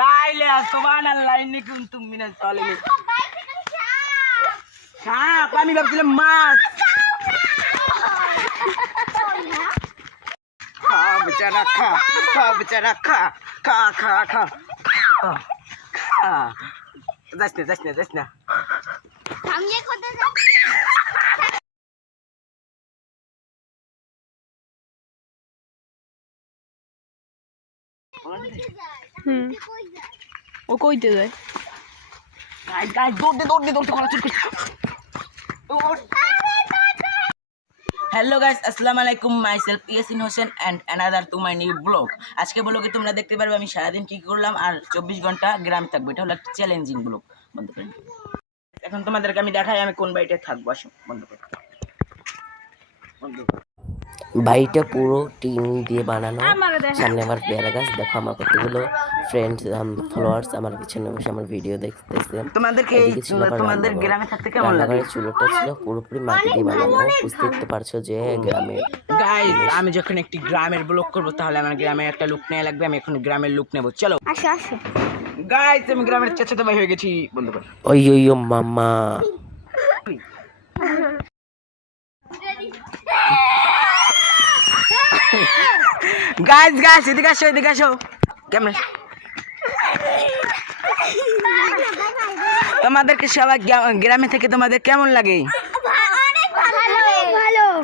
লাইলে সুবহানাল্লাহ ইন্নী কুনতুম মিনাজ জালিমিন। সাপ, আমি ভাবছিলাম মাছ। খা বেচারা খা, খা বেচারা খা, খা খা খা খা। যাস না। সামনে কোথায় যাচ্ছে? ও কইতে যায়? হ্যালো গাইস, আসসালামু আলাইকুম। My self Yasin Hossain and another to my new blog. আজকে ব্লগে তোমরা দেখতে পারবে আমি সারাদিন কি করলাম আর 24 ঘন্টা গ্রামে থাকবো। এটা হলো একটা চ্যালেঞ্জিং ব্লগ। বন্ধ করে এখন তোমাদেরকে আমি দেখাই আমি কোন বাড়িতে থাকবো। আসো বন্ধ করে। বাড়িটা পুরো টিন দিয়ে বানানো, সামনে আমার পেয়ারা গাছ। দেখো আমার কতগুলো ফ্রেন্ডস ফলোয়ার্স আমার পিছনে বসে আমার ভিডিও দেখতেছে। তোমাদেরকে তোমাদের গ্রামে থাকতে কেমন লাগে? রান্নাঘরের চুলোটা ছিল পুরোপুরি মাটি দিয়ে বানানো। বুঝতে তো পারছো যে গ্রামের। গাইস, আমি যখন একটি গ্রামের ব্লগ করবো তাহলে আমার গ্রামের একটা লুক নেওয়া লাগবে। আমি এখন গ্রামের লুক নেবো। চলো আসো গাইস, আমি গ্রামের চাচাতো ভাই হয়ে গেছি। বন্ধ কর। ওই মামা। গাইস এদিকে আসো কেমন তোমাদেরকে সবাই গ্রামে থেকে তোমাদের কেমন লাগে?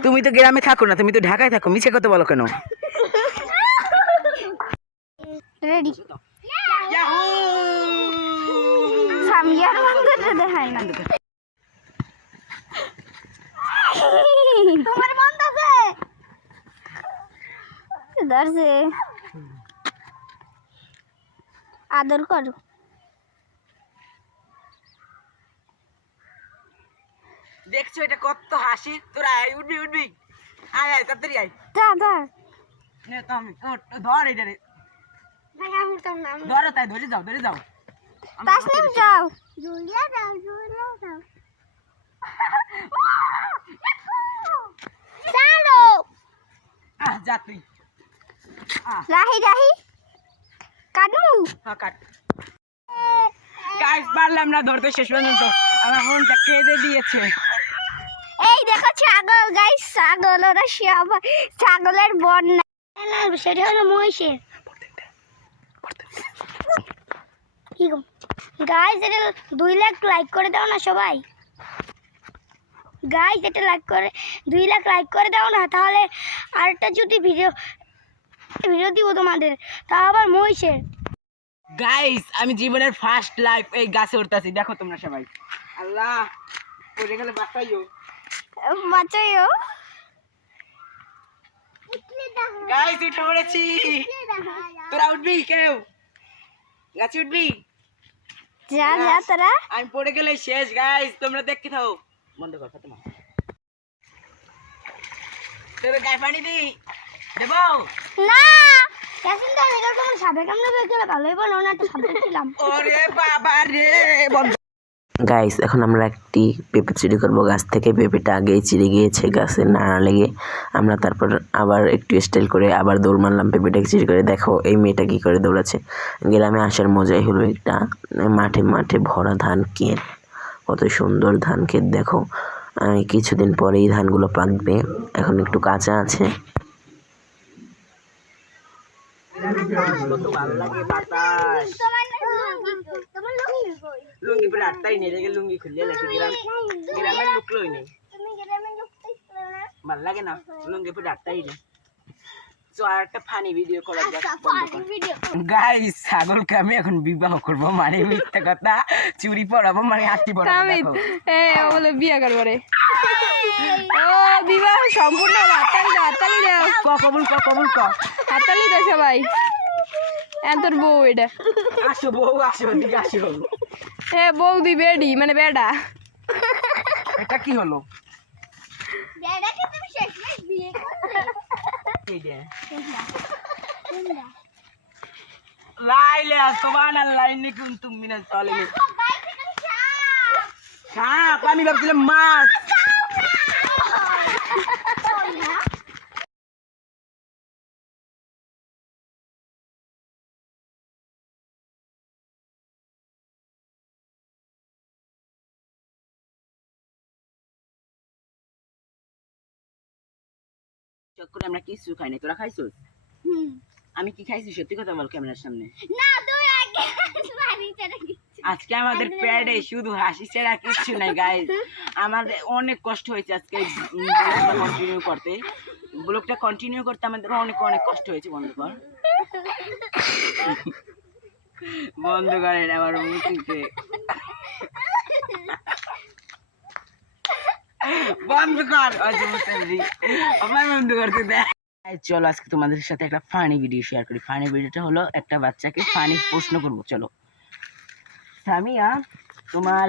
তুমি তো গ্রামে থাকো না, তুমি তো ঢাকায় থাকো। মিছে কথা বলো কেন? রেডি সামিয়ার বন্ধুটা দেখায় না তোমার বন্ধ আছে ধরছে আদর করো। দেখছো এটা কত হাসি? তোরা উঠবি আয় তাড়াতাড়ি আয়। নে তো আমি ধর এটা রে। ধরো তাই ধরে যাও। তাসনিম যাও চলো যা তুই। রাহি কাটু হ্যাঁ কাট। গাইস, পারলাম না ধরতে শেষ পর্যন্ত। আমার ফোনটা কেঁদে দিয়েছে। এই দেখো ছাগল গাইস, ছাগল ওরা ছাগলের বন্যা না, সেটা হলো মহিষের। কি গো গাইস, এটা 2 লাখ লাইক করে দাও না সবাই। গাইস এটা 2 লাখ লাইক করে দাও না, তাহলে আরেকটা যদি ভিডিও দিব তোমাদের, তা আবার মহিষের। গাইস, আমি জীবনের ফার্স্ট লাইফ এই গাছে উঠতেছি। দেখো তোমরা সবাই। আল্লাহ, পড়ে গেলে বাঁচাইও। গাইস উঠে পড়েছি। তোরা উঠবি? কেউ গাছে উঠবি? যা তোরা। আমি পড়ে গেলে শেষ। গাইস তোমরা দেখতে থাকো। বন্ধ কর ফাতেমা। তোর গায়ে পানি দেবো না কেসিন তো এটা তোমার সাপে কামড়ে গেলে ভালোই বলো না, একটা সাপ ছিলাম। ওরে বাবা রে। বন্ধ। গাইস, এখন আমরা একটি পেঁপে চুরি করবো গাছ থেকে। পেঁপেটা আগেই চিড়ে গিয়েছে গাছে নাড়া লেগে। আমরা তারপর আবার একটু স্টাইল করে আবার দৌড় মারলাম পেঁপেটাকে চুরি করে। দেখো এই মেয়েটা কি করে দৌড়াচ্ছে। গ্রামে আসার মজাই হলো একটা মাঠে ভরা ধান ক্ষেত। কত সুন্দর ধান ক্ষেত দেখো। কিছুদিন পরেই ধানগুলো পাকবে, এখন একটু কাঁচা আছে। কত ভালো লাগে বাতাস। লুঙ্গি পরে আটটাই নেই রেগে লুঙ্গি খুললে নাকি গ্রামের লুকলোই নেই। ভাল লাগে না লুঙ্গি পরে আটটাই নেই। তো আর একটা ফানি ভিডিও করা যাক। গাইস, ছাগলকে আমি এখন বিবাহ করবো, মানে মিথ্যা কথা। চুরি পড়াবো, মানে আটটি পড়াবো। বলে বিয়ে করবে। ও বিবাহ সম্পূর্ণ। হাততালি দাও। কবুল হাততালি দাও সবাই। তোর বউ এটা। আসো বউ, আসো দিকে আসো। বৌদি বেডি মানে বেডা। এটা কি হলো? লাইলে সুবহানাল্লাহ ইন্নী কুনতুম মিনাজ জালিমিন। সাপ, আমি ভাবছিলাম মাছ। টিকটক করে আমরা কিছু খাই না, তোরা খাইছিস? আমি কি খাইছি সত্যি কথা বল ক্যামেরার সামনে। না তুই আগে মারি ছাড়া কিছু আজকে আমাদের প্যাডে শুধু হাসি ছাড়া কিছু নাই গাইস। আমাদের অনেক কষ্ট হয়েছে আজকে ব্লগটা কন্টিনিউ করতে আমাদের অনেক অনেক কষ্ট হয়েছে। বন্ধুগণ আমার মুখে চলো আজকে তোমাদের সাথে একটা ফানি ভিডিও শেয়ার করি। ফানি ভিডিওটা হলো একটা বাচ্চাকে ফানি প্রশ্ন করবো। চলো সামিয়া, তোমার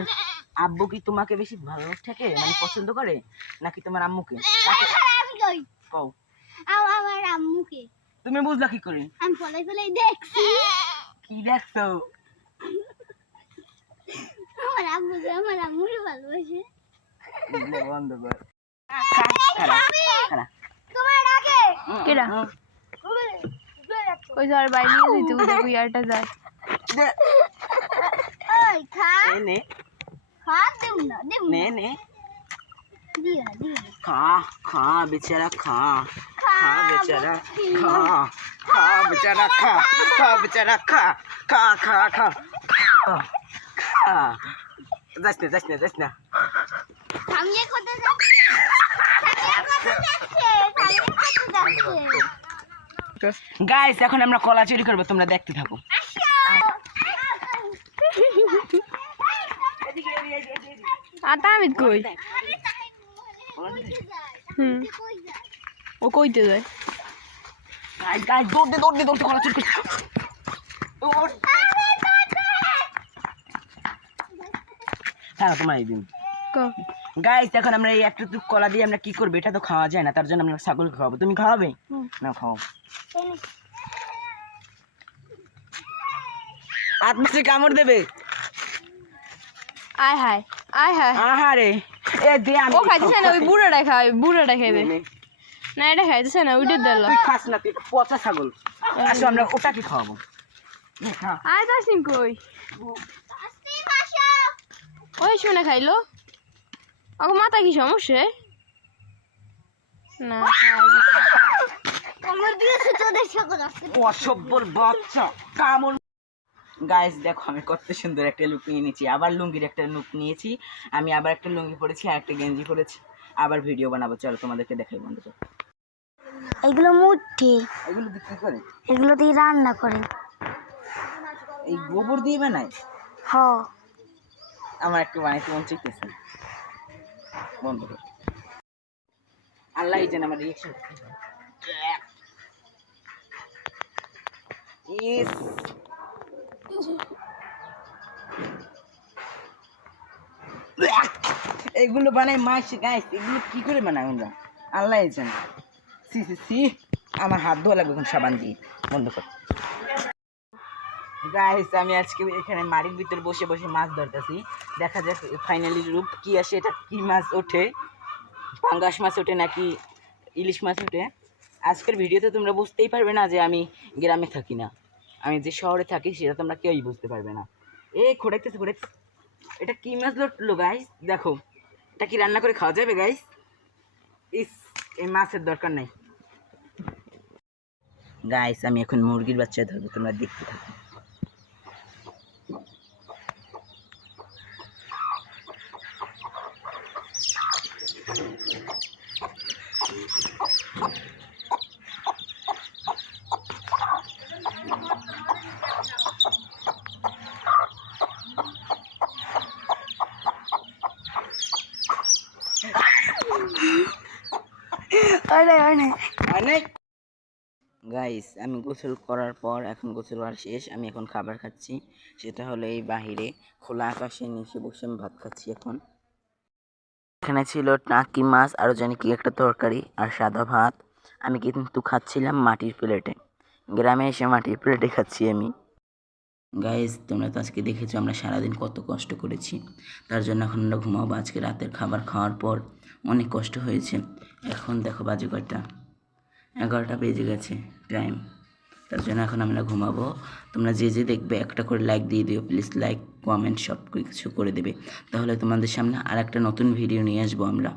আব্বু কি তোমাকে বেশি ভালো থাকে মানে পছন্দ করে নাকি তোমার আম্মুকে? আমি কই কও আমার আম্মুকে। তুমি বুঝলা কি করে? আমি ফলাই ফলাই দেখছি কি দেখছো? আমার আম্মুরে ভালোবাসে। বন্ধ কর। তোমার ডাকে কেডা কই আর বাই নিয়ে দিতে উদে কুইয়ারটা যায় ওই খা নে খা দেব না নে নে দিও না খা খা বেচারা খা খা বেচারা খা খা বেচারা খা খা বেচারা খা খা খা খা খা যাস না সামনে কোথায় যাচ্ছে গাইস এখন আমরা কলা চুরি করবো, তোমরা দেখতে থাকো। আতা আমি কই ও কইতে যায় গাইস দৌড় দে কলা চুরি করতে। হ্যাঁ তোমার এই দিন গাইস এখন আমরা এই একটা কলা দিয়ে আমরা কি করবো, এটা তো খাওয়া যায় না, তার জন্য আমরা ছাগল খাওয়াবো। তুমি খাওয়াবে না? খাও। আত্মসে কামড় দেবে। আয় হায় আহারে এ দে আমি ও খাইতেছে না, ওই বুড়াটা খাইবে না, এটা খাইতেছে না, ওইটা দিল। তুই খাস না, তুই পচা ছাগল। আসো আমরা ওটাকে খাওয়াবো। আয় তাসিম কই ওই শুনে খাইলো ওকে মাথা কি সমস্যা না আমার দিকে তোদের সকল আছে অসভ্যর বাচ্চা কামড়। গাইস দেখো আমি কত সুন্দর একটা লুক নিয়ে নিয়েছি, আবার লুঙ্গির একটা লুক নিয়েছি। আমি আবার একটা লুঙ্গি পরেছি আর একটা গেঞ্জি পরেছি, আবার ভিডিও বানাবো। চলো তোমাদেরকে দেখাই বন্ধুরা। এগুলো মুঠি, এগুলো দিয়ে কি করে? এগুলো দিয়ে রান্না করে। এই গোবর দিয়ে বানায়? হ আমার একটু বানাইতে মন চাইতেছে। বন্ধুরা আল্লাহ জানে আমার রিঅ্যাকশন ইস এগুলো বানাই মাছ। গাইস এগুলো কি করে বানায় আমরা আল্লাহ জানে। সি আমার হাত ধোয়া লাগবে এখন সাবান দিয়ে। বন্ধ কর। গাইস আমি আজকে এখানে মাড়ির ভিতর বসে বসে মাছ ধরতেছি। দেখা যাক ফাইনালি রূপ কি আসে। এটা কি মাছ ওঠে, পাঙ্গাস মাছ ওঠে নাকি ইলিশ মাছ ওঠে। আজকের ভিডিওতে তোমরা বুঝতেই পারবে না যে আমি গ্রামে থাকি না, আমি যে শহরে থাকি সেটা তোমরা কেউই বুঝতে পারবে না। খোঁড়াইতেছে। এটা কি মাছ লড়লো গাইস? দেখো এটা কি রান্না করে খাওয়া যাবে গাইস? এই মাছের দরকার নাই গাইস। আমি এখন মুরগির বাচ্চা ধরবো, তোমরা দেখতে থাকো। গাইস আমি গোসল করার পর এখন গোসল করা শেষ, আমি এখন খাবার খাচ্ছি। সেটা হলো এই বাহিরে খোলা আকাশের নিচে বসে আমি ভাত খাচ্ছি। এখন এখানে ছিল টাকি মাছ আরও জানি কি একটা তরকারি আর সাদা ভাত। আমি কিন্তু খাচ্ছিলাম মাটির প্লেটে। গ্রামে এসে মাটির প্লেটে খাচ্ছি আমি। গাইস তোমরা তো আজকে দেখেছো আমরা সারাদিন কত কষ্ট করেছি, তার জন্য এখন আমরা ঘুমাবো। আজকে রাতের খাবার খাওয়ার পর অনেক কষ্ট হয়েছে। এখন দেখো বাজে কয়টা, 11টা বেজে গেছে টাইম, তার জন্য এখন আমরা ঘুমাবো। তোমরা যে দেখবে একটা করে লাইক দিয়ে দিও প্লিজ, লাইক কমেন্ট সব কিছু করে দেবে, তাহলে তোমাদের সামনে আর একটা নতুন ভিডিও নিয়ে আসবো আমরা।